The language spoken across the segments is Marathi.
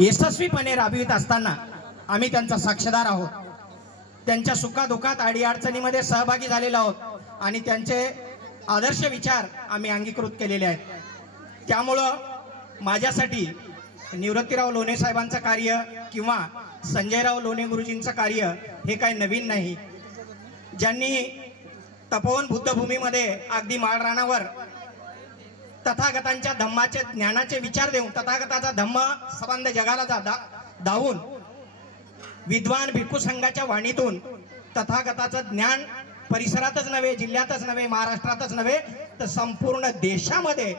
यशस्वीपणे राबवित असताना आम्ही त्यांचा साक्षीदार आहोत। त्यांच्या सुखादुखात अडीअडचणीमध्ये सहभागी झालेलो आहोत आणि त्यांचे आदर्श विचार आम्ही अंगीकृत केलेले आहेत। त्यामुळं माझ्यासाठी निवृत्तीराव लोणे साहेबांचं कार्य किंवा संजयराव लोणे गुरुजींचं कार्य हे काही नवीन नाही। ज्यांनी तपोवन बुद्धभूमीमध्ये अगदी माळरानावर तथागतांच्या धम्माचे ज्ञानाचे विचार देऊन तथागताचा धम्म संबंध जगाला दावून विद्वान भिक्खू संघाच्या वाणीतून तथागताचं ज्ञान परिसरातच नव्हे, जिल्ह्यातच नव्हे, महाराष्ट्रातच नव्हे तर संपूर्ण देशामध्ये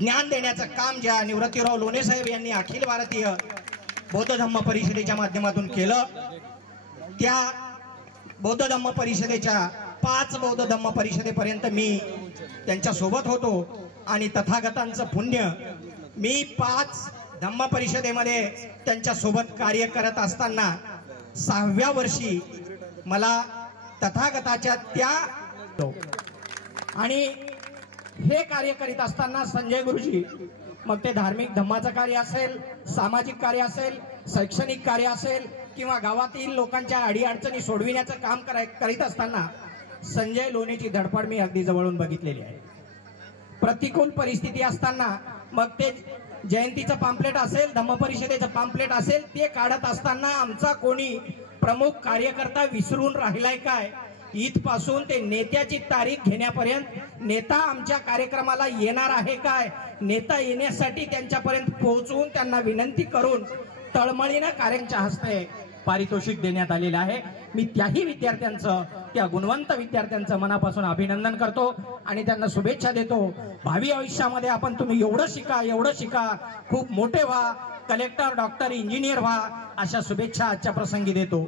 ज्ञान देण्याचं काम ज्या निवृत्तीराव लोणे साहेब यांनी अखिल भारतीय बौद्ध धम्म परिषदेच्या माध्यमातून केलं, त्या बौद्ध धम्म परिषदेच्या 5 बौद्ध धम्म परिषदेपर्यंत मी त्यांच्या सोबत होतो आणि तथागतांचं पुण्य मी 5 धम्म परिषदेमध्ये त्यांच्या सोबत कार्य करत असताना 6व्या वर्षी मला तथागताच्या त्या आणि हे कार्य करीत असताना संजय गुरुजी मग ते धार्मिक धम्माचं कार्य असेल, सामाजिक कार्य असेल, शैक्षणिक कार्य असेल किंवा गावातील लोकांच्या अडीअडचणी सोडविण्याचं काम करीत असताना संजय लोणेची धडपड मी अगदी जवळून बघितलेली आहे। प्रतिकूल परिस्थिती असताना मग ते जयंतीचं पॅम्पलेट असेल, धम्म परिषदेचं पॅम्पलेट असेल ते काढत असताना आमचा कोणी प्रमुख कार्यकर्ता विसरून राहिलाय काय इथपासून ते नेत्याची तारीख घेण्यापर्यंत नेता आमच्या कार्यक्रमाला येणार आहे काय, नेता येण्यासाठी त्यांच्यापर्यंत पोहोचून त्यांना विनंती करून तळमळीनं कार्यांच्या हस्ते पारितोषिक देण्यात आलेलं आहे। मी त्याही विद्यार्थ्यांचं, त्या गुणवंत विद्यार्थ्यांचं मनापासून अभिनंदन करतो आणि त्यांना शुभेच्छा देतो। भावी आयुष्यामध्ये आपण तुम्ही एवढं शिका, खूप मोठे व्हा, कलेक्टर, डॉक्टर, इंजिनियर व्हा अशा शुभेच्छा आजच्या प्रसंगी देतो।